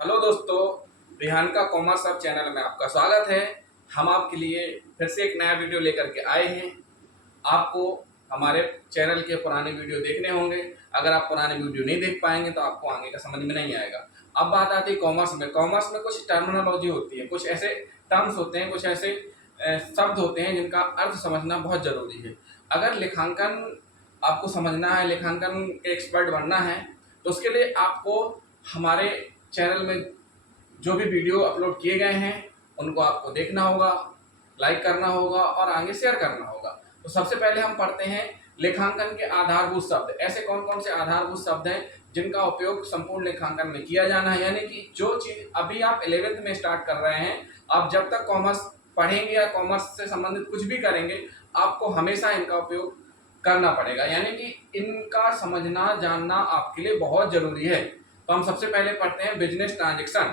Hello दोस्तों, रिहान का commerce hub channel में आपका स्वागत है। हम आपके लिए फिर से एक नया वीडियो लेकर के आए हैं। आपको हमारे चैनल के पुराने वीडियो देखने होंगे। अगर आप पुराने वीडियो नहीं देख पाएंगे तो आपको आगे का समझ में नहीं आएगा। अब बात आती है कॉमर्स में। कॉमर्स में कुछ टर्मिनोलॉजी होती है, कुछ ऐसे टर्म्स होते हैं, कुछ ऐसे शब्द होते हैं जिनका अर्थ समझना बहुत ज़रूरी है। अगर लेखांकन आपको समझना है, लेखांकन के एक्सपर्ट बनना है, तो उसके लिए आपको हमारे चैनल में जो भी वीडियो अपलोड किए गए हैं उनको आपको देखना होगा, लाइक करना होगा और आगे शेयर करना होगा। तो सबसे पहले हम पढ़ते हैं लेखांकन के आधारभूत शब्द। ऐसे कौन कौन से आधारभूत शब्द हैं जिनका उपयोग संपूर्ण लेखांकन में किया जाना है, यानी कि जो चीज़ अभी आप 11th में स्टार्ट कर रहे हैं, आप जब तक कॉमर्स पढ़ेंगे या कॉमर्स से संबंधित कुछ भी करेंगे, आपको हमेशा इनका उपयोग करना पड़ेगा, यानी कि इनका समझना जानना आपके लिए बहुत ज़रूरी है। तो हम सबसे पहले पढ़ते हैं बिजनेस ट्रांजैक्शन।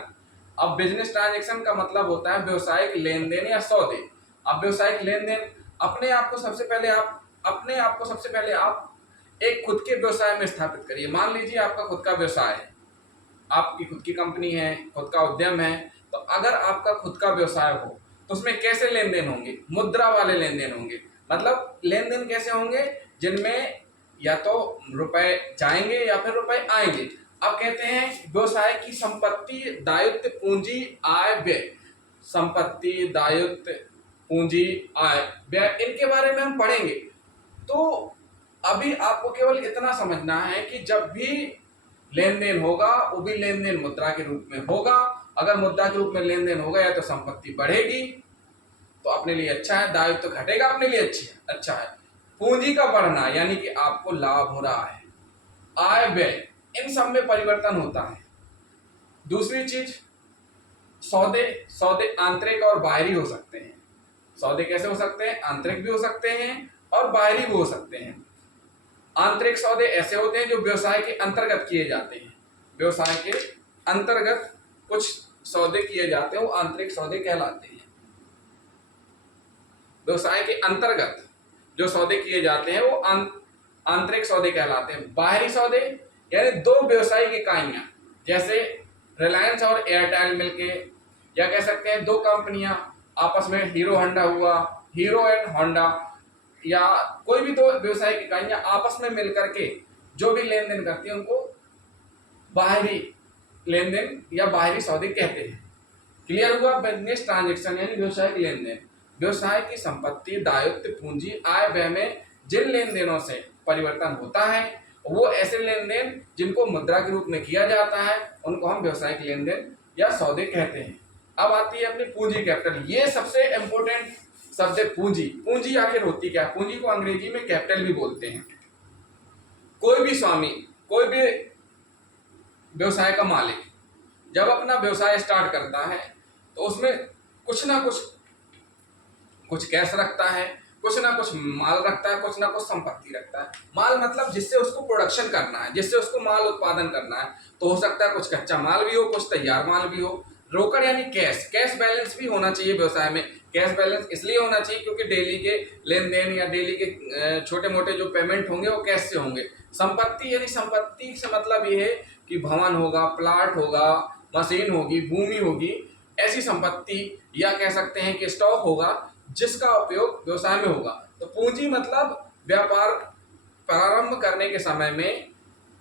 अब बिजनेस ट्रांजैक्शन का मतलब होता है व्यवसायिक लेन देन या सौदे। अब व्यवसायिक लेन देन अपने आप को सबसे पहले आप एक खुद के व्यवसाय में स्थापित करिए। मान लीजिए आपका खुद का व्यवसाय है, आपकी खुद की कंपनी है, खुद का उद्यम है। तो अगर आपका खुद का व्यवसाय हो तो उसमें कैसे लेन देन होंगे? मुद्रा वाले लेन देन होंगे। मतलब लेन देन कैसे होंगे? जिनमें या तो रुपए जाएंगे या फिर रुपए आएंगे। अब कहते हैं व्यवसाय की संपत्ति, दायित्व, पूंजी, आय, व्यय। संपत्ति, दायित्व, पूंजी, आय, व्यय, इनके बारे में हम पढ़ेंगे। तो अभी आपको केवल इतना समझना है कि जब भी लेन देन होगा वो भी लेन देन मुद्रा के रूप में होगा। अगर मुद्रा के रूप में लेन देन होगा या तो संपत्ति बढ़ेगी तो अपने लिए अच्छा है, दायित्व तो घटेगा अपने लिए अच्छा है। पूंजी का बढ़ना यानी कि आपको लाभ हो रहा है, आय, व्यय, इन सब में परिवर्तन होता है। दूसरी चीज सौदे। सौदे आंतरिक और बाहरी हो सकते हैं। सौदे कैसे हो सकते हैं? आंतरिक भी हो सकते हैं और बाहरी भी हो सकते हैं। आंतरिक सौदे ऐसे होते हैं जो व्यवसाय के अंतर्गत किए जाते हैं। व्यवसाय के अंतर्गत कुछ सौदे किए जाते हैं, वो आंतरिक सौदे कहलाते हैं। व्यवसाय के अंतर्गत जो सौदे किए जाते हैं वो आंतरिक सौदे कहलाते हैं। बाहरी सौदे यानी दो व्यवसायिक इकाइयां, जैसे रिलायंस और एयरटेल मिलके, या कह सकते हैं दो कंपनियां आपस में, हीरो होंडा हुआ, हीरो एंड होंडा, या कोई भी दो व्यवसायिक इकाइयां आपस में मिलकर के जो भी लेन देन करती हैं उनको बाहरी लेन देन या बाहरी सौदे कहते हैं। क्लियर हुआ? बिजनेस ट्रांजैक्शन यानी व्यवसायिक लेन देन। व्यवसाय की संपत्ति, दायित्व, पूंजी, आय, व्यय में जिन लेन देनों से परिवर्तन होता है वो ऐसे लेन देन जिनको मुद्रा के रूप में किया जाता है उनको हम व्यवसायिक लेन देन या सौदे कहते हैं। अब आती है अपनी पूंजी, कैपिटल। ये सबसे इंपॉर्टेंट शब्द है पूंजी। पूंजी आखिर होती क्या है? पूंजी को अंग्रेजी में कैपिटल भी बोलते हैं। कोई भी स्वामी, कोई भी व्यवसाय का मालिक जब अपना व्यवसाय स्टार्ट करता है तो उसमें कुछ ना कुछ कैश रखता है, कुछ ना कुछ माल रखता है, कुछ ना कुछ संपत्ति रखता है। माल मतलब जिससे उसको प्रोडक्शन करना है, जिससे उसको माल उत्पादन करना है। तो हो सकता है कुछ कच्चा माल भी हो, कुछ तैयार माल भी हो। रोकड़ यानी कैश। कैश बैलेंस भी होना चाहिए व्यवसाय में। कैश बैलेंस इसलिए होना चाहिए क्योंकि डेली के लेन देन या डेली के छोटे मोटे जो पेमेंट होंगे वो कैश से होंगे। संपत्ति यानी संपत्ति से मतलब ये है कि भवन होगा, प्लाट होगा, मशीन होगी, भूमि होगी, ऐसी संपत्ति, या कह सकते हैं कि स्टॉक होगा जिसका उपयोग व्यवसाय में होगा। तो पूंजी मतलब व्यापार प्रारंभ करने के समय में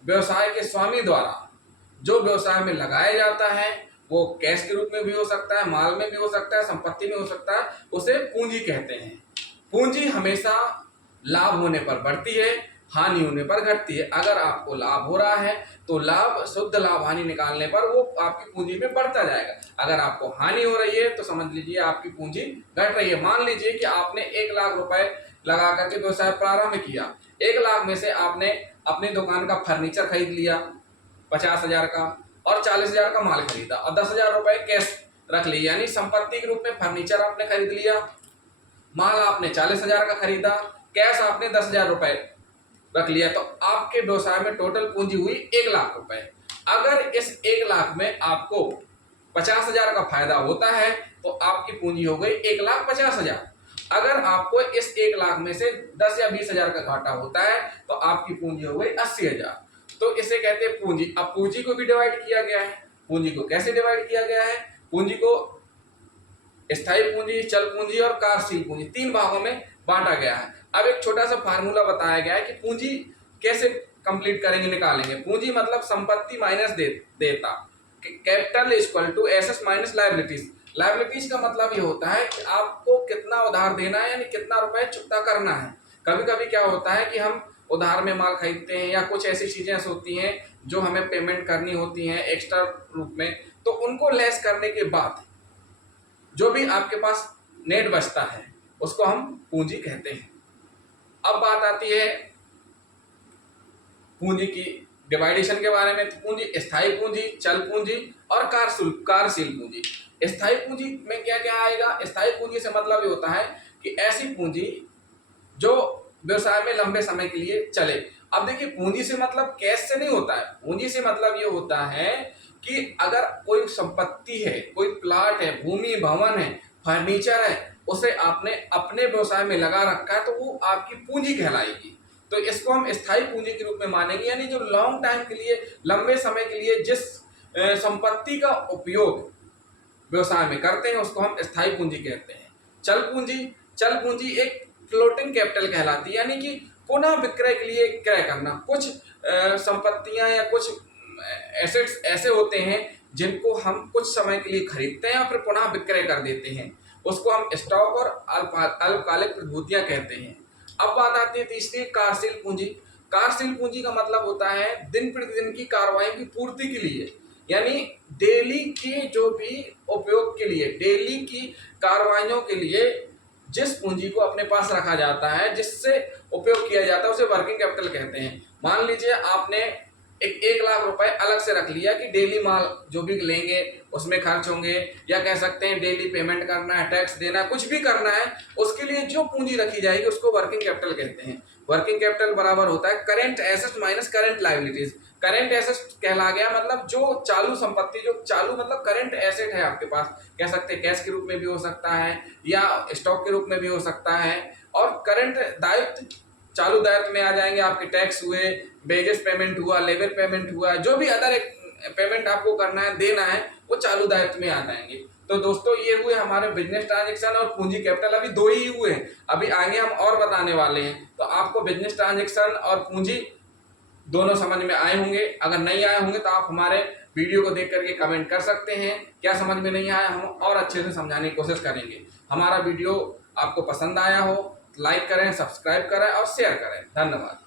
व्यवसाय के स्वामी द्वारा जो व्यवसाय में लगाया जाता है वो कैश के रूप में भी हो सकता है, माल में भी हो सकता है, संपत्ति में हो सकता है, उसे पूंजी कहते हैं। पूंजी हमेशा लाभ होने पर बढ़ती है, हानि होने पर घटती है। अगर आपको लाभ हो रहा है तो लाभ, शुद्ध लाभ हानि निकालने पर वो आपकी पूंजी में बढ़ता जाएगा। अगर आपको हानि हो रही है तो समझ लीजिए आपकी पूंजी घट रही है। मान लीजिए कि आपने 1 लाख रुपए लगा करके व्यवसाय प्रारंभ किया। 1 लाख में से आपने अपनी दुकान का फर्नीचर खरीद लिया 50,000 का, और 40,000 का माल खरीदा, और 10,000 रुपए कैश रख लिया, यानी संपत्ति के रूप में फर्नीचर आपने खरीद लिया। माल आपने 40,000 का खरीदा, कैश आपने 10,000 रुपए रख लिया। तो आपके व्यवसाय में टोटल पूंजी हुई 1 लाख रुपए। अगर इस 1 लाख में आपको 50,000 का फायदा होता है तो आपकी पूंजी हो गई 1,50,000। अगर आपको इस 1 लाख में से 10 या 20,000 का घाटा होता है तो आपकी पूंजी हो गई 80,000। तो इसे कहते हैं पूंजी। अब पूंजी को भी डिवाइड किया गया है। पूंजी को कैसे डिवाइड किया गया है? पूंजी को स्थायी पूंजी, चल पूंजी और कार्यशील पूंजी 3 भागों में बांटा गया है। अब एक छोटा सा फार्मूला बताया गया है कि पूंजी कैसे कंप्लीट करेंगे, निकालेंगे। पूंजी मतलब संपत्ति माइनस देयता, capital equal to assets minus liabilities. Liabilities का मतलब ये होता है कि आपको कितना उधार देना है, यानी कितना रुपए चुकता करना है। कभी कभी क्या होता है कि हम उधार में माल खरीदते हैं या कुछ ऐसी चीजें होती हैं जो हमें पेमेंट करनी होती हैं एक्स्ट्रा रूप में, तो उनको लेस करने के बाद जो भी आपके पास नेट बचता है उसको हम पूंजी कहते हैं। अब बात आती है पूंजी की डिवाइडेशन के बारे में। पूंजी स्थायी पूंजी, चल पूंजी और कार्यशील पूंजी। स्थायी पूंजी में क्या क्या आएगा? स्थायी पूंजी से मतलब ये होता है कि ऐसी पूंजी जो व्यवसाय में लंबे समय के लिए चले। अब देखिए, पूंजी से मतलब कैश से नहीं होता है। पूंजी से मतलब ये होता है कि अगर कोई संपत्ति है, कोई प्लाट है, भूमि भवन है, फर्नीचर है, उसे आपने अपने व्यवसाय में लगा रखा है तो वो आपकी पूंजी कहलाएगी। तो इसको हम स्थायी पूंजी के रूप में मानेंगे, यानी जो लॉन्ग टाइम के लिए, लंबे समय के लिए जिस संपत्ति का उपयोग व्यवसाय में करते हैं उसको हम स्थायी पूंजी कहते हैं। चल पूंजी एक फ्लोटिंग कैपिटल कहलाती है, यानी कि पुनः विक्रय के लिए क्रय करना। कुछ संपत्तियां या कुछ एसेट्स ऐसे होते हैं जिनको हम कुछ समय के लिए खरीदते हैं और फिर पुनः विक्रय कर देते हैं, उसको हम स्टॉक और अल्पकालिक प्रतिभूतियां कहते हैं। अब बात आती है तीसरी, कार्यशील पूंजी। कार्यशील पूंजी का मतलब होता है दिन प्रतिदिन की कार्रवाई की पूर्ति के लिए, यानी डेली के जो भी उपयोग के लिए, डेली की कार्रवाइयों के लिए जिस पूंजी को अपने पास रखा जाता है, जिससे उपयोग किया जाता है, उसे वर्किंग कैपिटल कहते हैं। मान लीजिए आपने एक लाख रुपए अलग से रख लिया कि डेली माल जो भी लेंगे उसमें खर्च होंगे, या कह सकते हैं डेली पेमेंट करना है, टैक्स देना, कुछ भी करना है, उसके लिए जो पूंजी रखी जाएगी उसको वर्किंग कैपिटल कहते हैं। वर्किंग कैपिटल बराबर होता है current assets minus current liabilities. Current assets कहला गया मतलब जो चालू संपत्ति, जो चालू मतलब करेंट एसेट है आपके पास, कह सकते हैं कैश के रूप में भी हो सकता है या स्टॉक के रूप में भी हो सकता है। और करेंट दायित्व चालू दायित्व में आ जाएंगे आपके टैक्स हुए, वेजेस पेमेंट हुआ, लेबर पेमेंट हुआ, जो भी अदर पेमेंट आपको करना है, देना है, वो चालू दायित्व में आ जाएंगे। तो दोस्तों ये हुए हमारे बिजनेस ट्रांजैक्शन और पूंजी कैपिटल। अभी 2 ही हुए हैं, अभी आगे हम और बताने वाले हैं। तो आपको बिजनेस ट्रांजैक्शन और पूंजी दोनों समझ में आए होंगे। अगर नहीं आए होंगे तो आप हमारे वीडियो को देख करके कमेंट कर सकते हैं क्या समझ में नहीं आया, हम और अच्छे से समझाने की कोशिश करेंगे। हमारा वीडियो आपको पसंद आया हो लाइक करें, सब्सक्राइब करें और शेयर करें। धन्यवाद।